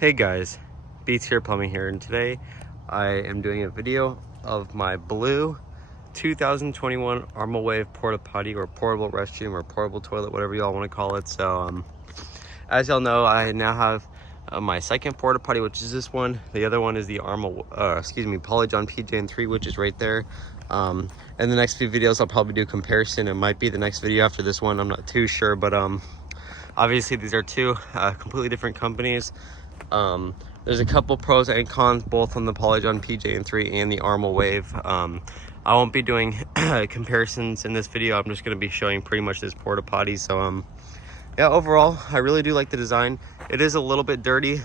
Hey guys, Beats here, Plumbing here, and today I am doing a video of my blue 2021 Armal Wave Porta Potty, or portable restroom, or portable toilet, whatever y'all want to call it. So as y'all know, I now have my second Porta Potty, which is this one. The other one is the Armal, Polygon PJ3, which is right there. In the next few videos, I'll probably do a comparison. It might be the next video after this one, I'm not too sure, but obviously these are two completely different companies. There's a couple pros and cons both on the Polygon PJ3 and the Armal Wave. I won't be doing comparisons in this video. I'm just going to be showing pretty much this porta potty. So yeah, overall I really do like the design. It is a little bit dirty.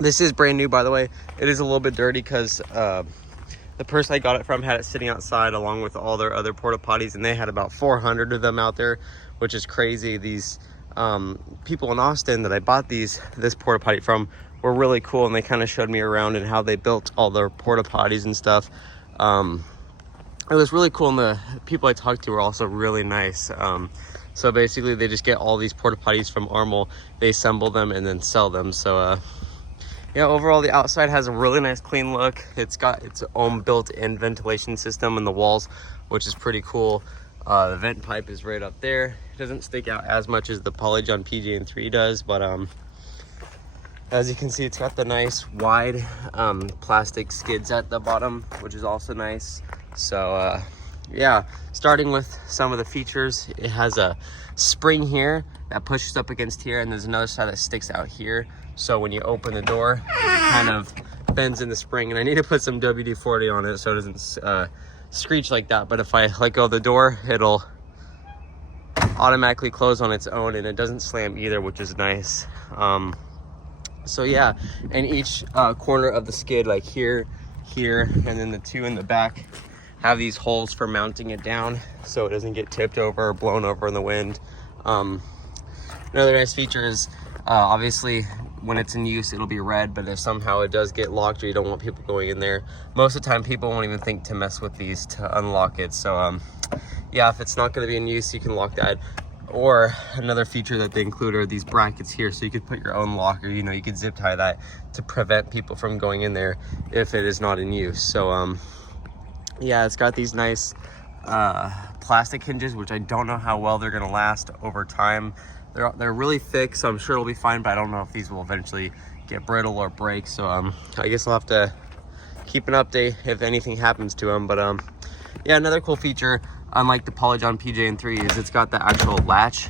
This is brand new, by the way. It is a little bit dirty because the person I got it from had it sitting outside along with all their other porta potties, and they had about 400 of them out there, which is crazy. These people in Austin that I bought this porta potty from were really cool, and they kind of showed me around and how they built all their porta potties and stuff. It was really cool, and the people I talked to were also really nice. So basically they just get all these porta potties from Armal, they assemble them and then sell them. So yeah, overall the outside has a really nice clean look. It's got its own built-in ventilation system in the walls, which is pretty cool. The vent pipe is right up there. It doesn't stick out as much as the Polygon PJ3 does, but as you can see, it's got the nice wide plastic skids at the bottom, which is also nice. So yeah, starting with some of the features, it has a spring here that pushes up against here, and there's another side that sticks out here. So when you open the door, it kind of bends in the spring, and I need to put some WD-40 on it so it doesn't screech like that. But if I let go of the door, it'll automatically close on its own, and it doesn't slam either, which is nice. So yeah, and each corner of the skid, like here, and then the two in the back, have these holes for mounting it down so it doesn't get tipped over or blown over in the wind. Another nice feature is obviously when it's in use it'll be red, but if somehow it does get locked or you don't want people going in there, most of the time people won't even think to mess with these to unlock it. So yeah, if it's not going to be in use, you can lock that. Or another feature that they include are these brackets here, so you could put your own locker. You know, you could zip tie that to prevent people from going in there if it is not in use. So yeah, it's got these nice plastic hinges, which I don't know how well they're going to last over time. They're really thick, so I'm sure it'll be fine, but I don't know if these will eventually get brittle or break. So I guess I'll have to keep an update if anything happens to them. But yeah, another cool feature, unlike the Polygon PJ3, is it's got the actual latch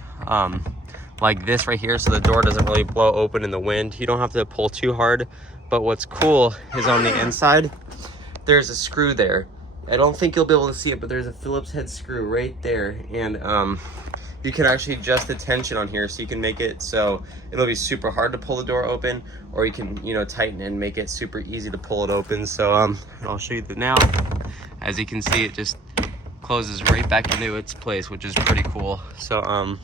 like this right here, so the door doesn't really blow open in the wind. You don't have to pull too hard. But what's cool is on the inside there's a screw there. I don't think you'll be able to see it, but there's a Phillips head screw right there, and you can actually adjust the tension on here, so you can make it so it'll be super hard to pull the door open, or you can, you know, tighten and make it super easy to pull it open. So I'll show you that now. As you can see, it just closes right back into its place, which is pretty cool. So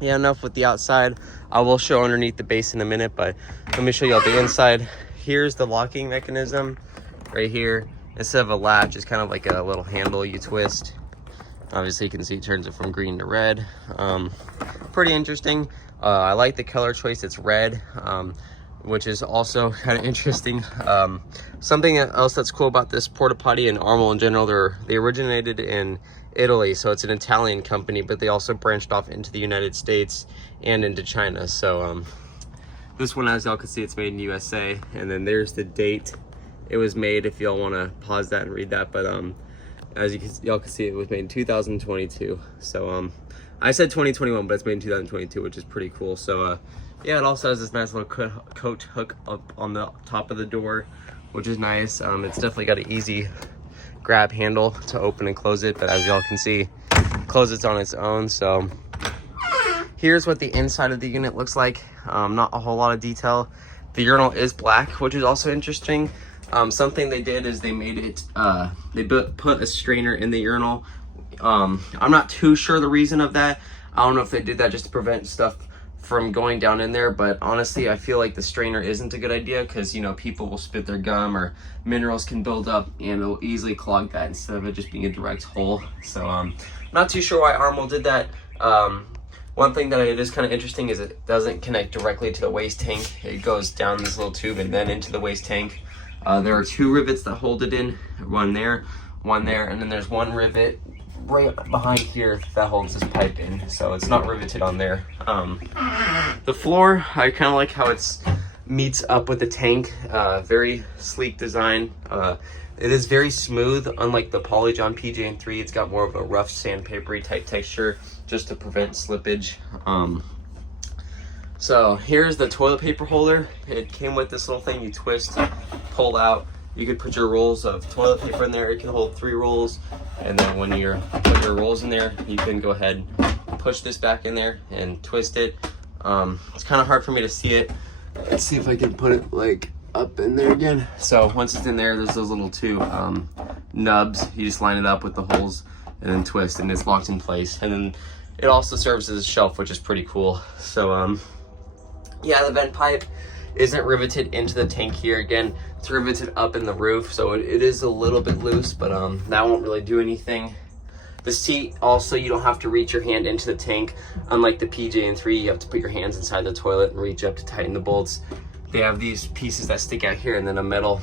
yeah, enough with the outside. I will show underneath the base in a minute, but let me show you all the inside. Here's the locking mechanism right here. Instead of a latch, it's kind of like a little handle you twist. Obviously you can see it turns it from green to red. Pretty interesting. I like the color choice, it's red, which is also kind of interesting. Something else that's cool about this porta potty and Armal in general, they originated in Italy, so it's an Italian company, but they also branched off into the United States and into China. So this one, as y'all can see, it's made in USA, and then there's the date it was made if y'all want to pause that and read that. But as y'all can see, it was made in 2022. So I said 2021, but it's made in 2022, which is pretty cool. So yeah, it also has this nice little coat hook up on the top of the door, which is nice. It's definitely got an easy grab handle to open and close it, but as y'all can see, it closes on its own. So here's what the inside of the unit looks like. Not a whole lot of detail. The urinal is black, which is also interesting. Something they did is they made it, they put a strainer in the urinal. I'm not too sure the reason of that. I don't know if they did that just to prevent stuff from going down in there, but honestly I feel like the strainer isn't a good idea, because, you know, people will spit their gum or minerals can build up and it'll easily clog that instead of it just being a direct hole. So not too sure why Armal did that. One thing that it is kind of interesting is it doesn't connect directly to the waste tank. It goes down this little tube and then into the waste tank. There are 2 rivets that hold it in, one there, and then there's 1 rivet right behind here that holds this pipe in, so it's not riveted on there. The floor, I kind of like how it's meets up with the tank. Very sleek design. It is very smooth, unlike the Polyjon PJ&3. It's got more of a rough sandpapery type texture just to prevent slippage. So here's the toilet paper holder. It came with this little thing you twist, pull out. You could put your rolls of toilet paper in there. It can hold 3 rolls. And then when you're putting your rolls in there, you can go ahead, push this back in there and twist it. It's kind of hard for me to see it. Let's see if I can put it like up in there again. So once it's in there, there's those little 2 nubs. You just line it up with the holes and then twist, and it's locked in place. And then it also serves as a shelf, which is pretty cool. So yeah, the vent pipe isn't riveted into the tank here. Again, it's riveted up in the roof, so it is a little bit loose, but that won't really do anything. The seat also, you don't have to reach your hand into the tank. Unlike the PJ&3, you have to put your hands inside the toilet and reach up to tighten the bolts. They have these pieces that stick out here, and then a metal,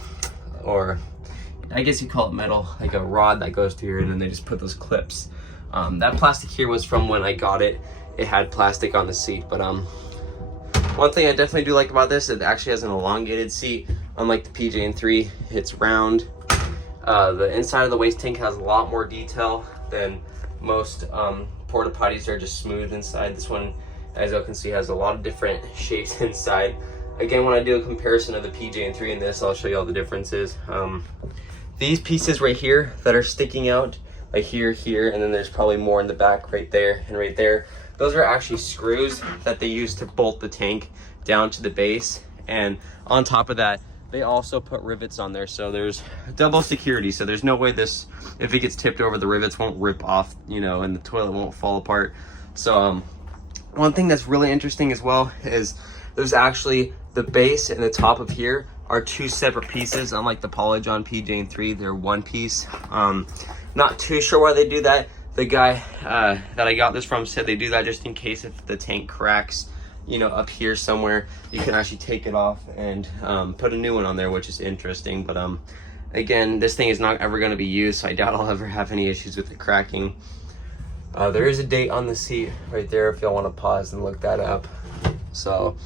or I guess you call it metal, like a rod that goes through here, and then they just put those clips. That plastic here was from when I got it. It had plastic on the seat, but one thing I definitely do like about this, it actually has an elongated seat. Unlike the PJ&3, it's round. The inside of the waste tank has a lot more detail than most porta potties. Are just smooth inside. This one, as you can see, has a lot of different shapes inside. Again, when I do a comparison of the PJ&3 and this, I'll show you all the differences. These pieces right here that are sticking out, like here, and then there's probably more in the back right there and right there. Those are actually screws that they use to bolt the tank down to the base. And on top of that, they also put rivets on there. So there's double security. So there's no way this, if it gets tipped over, the rivets won't rip off, you know, and the toilet won't fall apart. So one thing that's really interesting as well is there's actually the base and the top of here are 2 separate pieces. Unlike the Polyjon PJ&3, they're 1 piece. Not too sure why they do that. The guy that I got this from said they do that just in case if the tank cracks, you know, up here somewhere, you can actually take it off and put a new one on there, which is interesting. But again, this thing is not ever going to be used, so I doubt I'll ever have any issues with it cracking. There is a date on the seat right there if y'all want to pause and look that up. So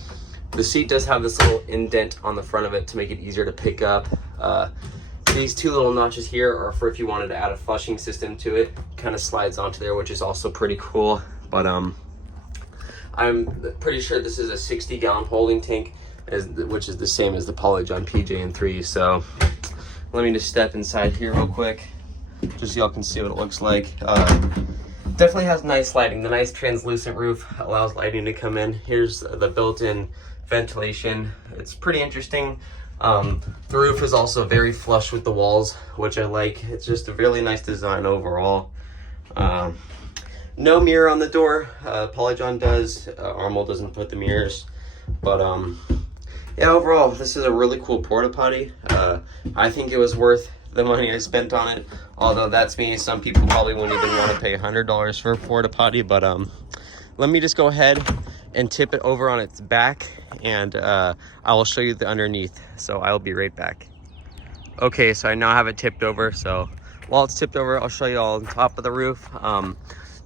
the seat does have this little indent on the front of it to make it easier to pick up. These 2 little notches here are for if you wanted to add a flushing system to it. Kind of slides onto there, which is also pretty cool. But I'm pretty sure this is a 60-gallon holding tank, which is the same as the Polyjon PJ&3. So let me just step inside here real quick, just so y'all can see what it looks like. Definitely has nice lighting. The nice translucent roof allows lighting to come in. Here's the built-in ventilation. It's pretty interesting. The roof is also very flush with the walls, which I like. It's just a really nice design overall. No mirror on the door. Polyjon does. Armal doesn't put the mirrors. But yeah, overall, this is a really cool porta potty. I think it was worth the money I spent on it. Although that's me. Some people probably wouldn't even want to pay $100 for a porta potty. But let me just go ahead and tip it over on its back, and I will show you the underneath. So I'll be right back. Okay, so I now have it tipped over. So while it's tipped over, I'll show you all on top of the roof.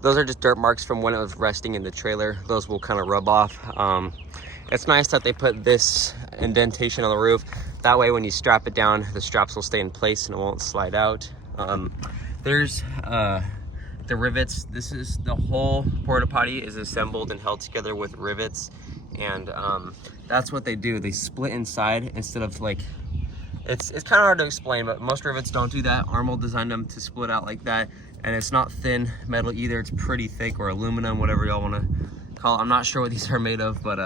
Those are just dirt marks from when it was resting in the trailer. Those will kind of rub off. It's nice that they put this indentation on the roof. That way when you strap it down, the straps will stay in place and it won't slide out. There's the rivets. This is the whole porta potty is assembled and held together with rivets. And that's what they do. They split inside instead of like, it's kind of hard to explain, but most rivets don't do that. Armal designed them to split out like that. And it's not thin metal either. It's pretty thick, or aluminum, whatever y'all want to call it. I'm not sure what these are made of, but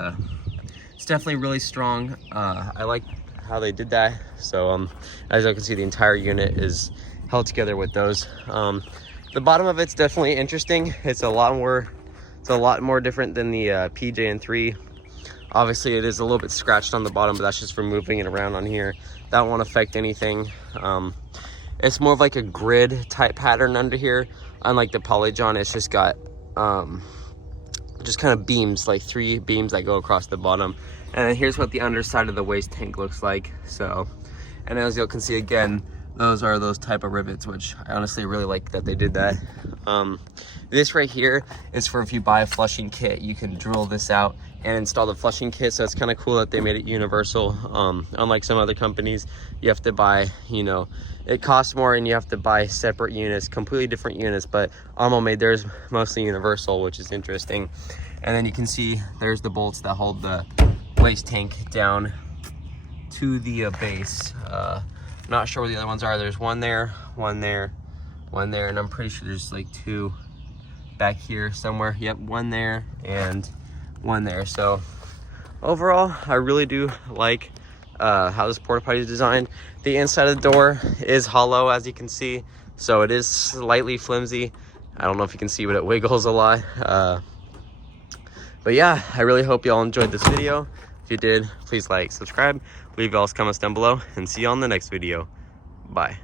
it's definitely really strong. I like how they did that. So as you can see, the entire unit is held together with those. The bottom of it's definitely interesting. It's a lot more different than the PJ&3. Obviously it is a little bit scratched on the bottom, but that's just from moving it around on here. That won't affect anything. It's more of like a grid type pattern under here. Unlike the Polyjon, it's just got just kind of beams, like 3 beams that go across the bottom. And then here's what the underside of the waste tank looks like. So, and as you can see again, those are those type of rivets, which I honestly really like that they did that. This right here is for if you buy a flushing kit, you can drill this out and install the flushing kit. So it's kind of cool that they made it universal. Unlike some other companies, you have to buy, you know, it costs more and you have to buy separate units, completely different units, but Armal made theirs mostly universal, which is interesting. And then you can see there's the bolts that hold the waste tank down to the base. Not sure where the other ones are. There's one there, one there, one there, and I'm pretty sure there's like 2 back here somewhere. Yep, one there and one there. So overall, I really do like how this porta potty is designed. The inside of the door is hollow, as you can see, so it is slightly flimsy. I don't know if you can see, but it wiggles a lot. But yeah, I really hope y'all enjoyed this video. If you did, please like, subscribe, leave y'all's comments down below, and see y'all in the next video. Bye.